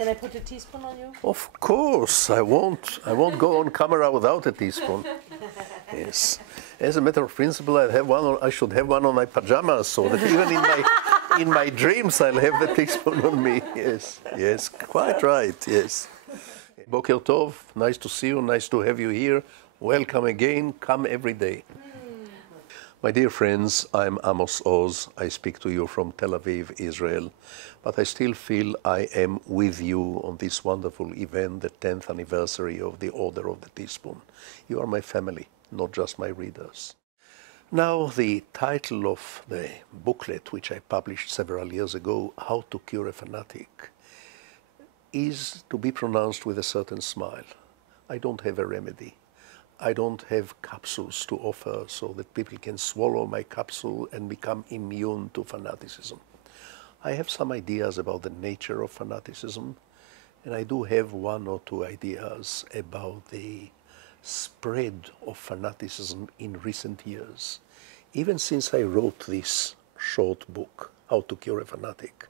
Can I put a teaspoon on you? Of course, I won't go on camera without a teaspoon. Yes. As a matter of principle, I should have one on my pajamas, so that even in my dreams I'll have the teaspoon on me. Yes, quite right, yes. Boker Tov, nice to see you, nice to have you here. Welcome again, come every day. My dear friends, I'm Amos Oz. I speak to you from Tel Aviv, Israel, but I still feel I am with you on this wonderful event, the 10th anniversary of the Order of the Teaspoon. You are my family, not just my readers. Now, the title of the booklet, which I published several years ago, How to Cure a Fanatic, is to be pronounced with a certain smile. I don't have a remedy. I don't have capsules to offer so that people can swallow my capsule and become immune to fanaticism. I have some ideas about the nature of fanaticism, and I do have one or two ideas about the spread of fanaticism in recent years. Even since I wrote this short book, How to Cure a Fanatic,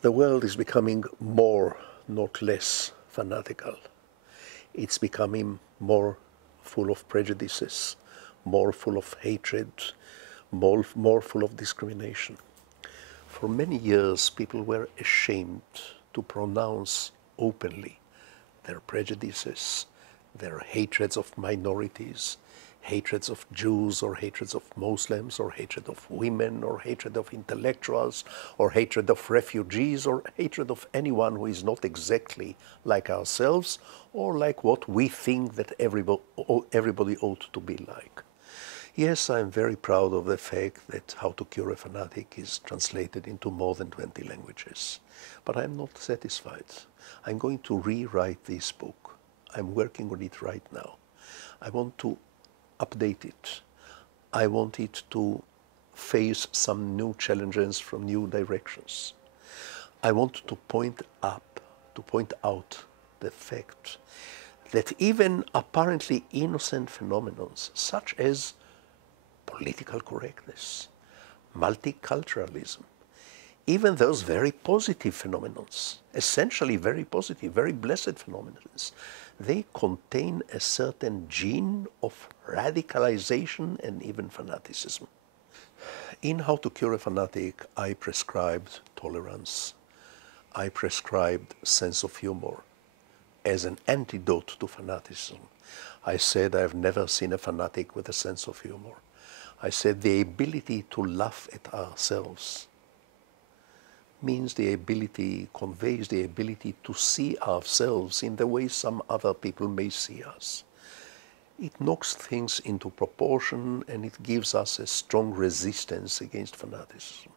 the world is becoming more, not less, fanatical. It's becoming more full of prejudices, more full of hatred, more full of discrimination. For many years, people were ashamed to pronounce openly their prejudices, their hatreds of minorities, hatreds of Jews or hatreds of Muslims or hatred of women or hatred of intellectuals or hatred of refugees or hatred of anyone who is not exactly like ourselves or like what we think that everybody ought to be like. Yes, I'm very proud of the fact that How to Cure a Fanatic is translated into more than 20 languages. But I'm not satisfied. I'm going to rewrite this book. I'm working on it right now. I want to update it. I want it to face some new challenges from new directions. I want to point out the fact that even apparently innocent phenomena such as political correctness, multiculturalism, even those very positive phenomena, essentially very positive, very blessed phenomena, they contain a certain gene of radicalization and even fanaticism. In How to Cure a Fanatic, I prescribed tolerance. I prescribed sense of humor as an antidote to fanaticism. I said I've never seen a fanatic with a sense of humor. I said the ability to laugh at ourselves conveys the ability to see ourselves in the way some other people may see us. It knocks things into proportion and it gives us a strong resistance against fanaticism.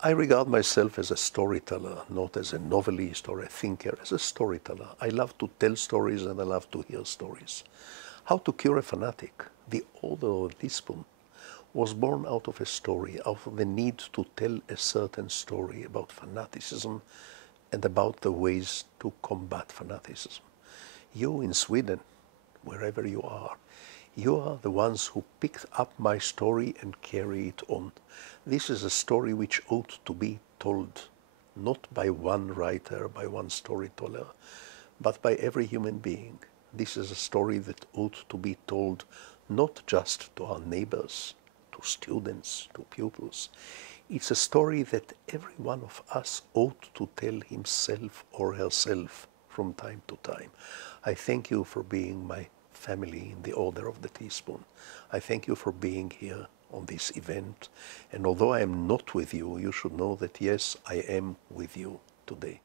I regard myself as a storyteller, not as a novelist or a thinker, as a storyteller. I love to tell stories and I love to hear stories. How to Cure a Fanatic, the Order of the Teaspoon, was born out of a story, out of the need to tell a certain story about fanaticism and about the ways to combat fanaticism. You in Sweden, wherever you are the ones who picked up my story and carry it on. This is a story which ought to be told, not by one writer, by one storyteller, but by every human being. This is a story that ought to be told not just to our neighbors, to students, to pupils. It's a story that every one of us ought to tell himself or herself from time to time. I thank you for being my family in the Order of the Teaspoon. I thank you for being here on this event. And although I am not with you, you should know that yes, I am with you today.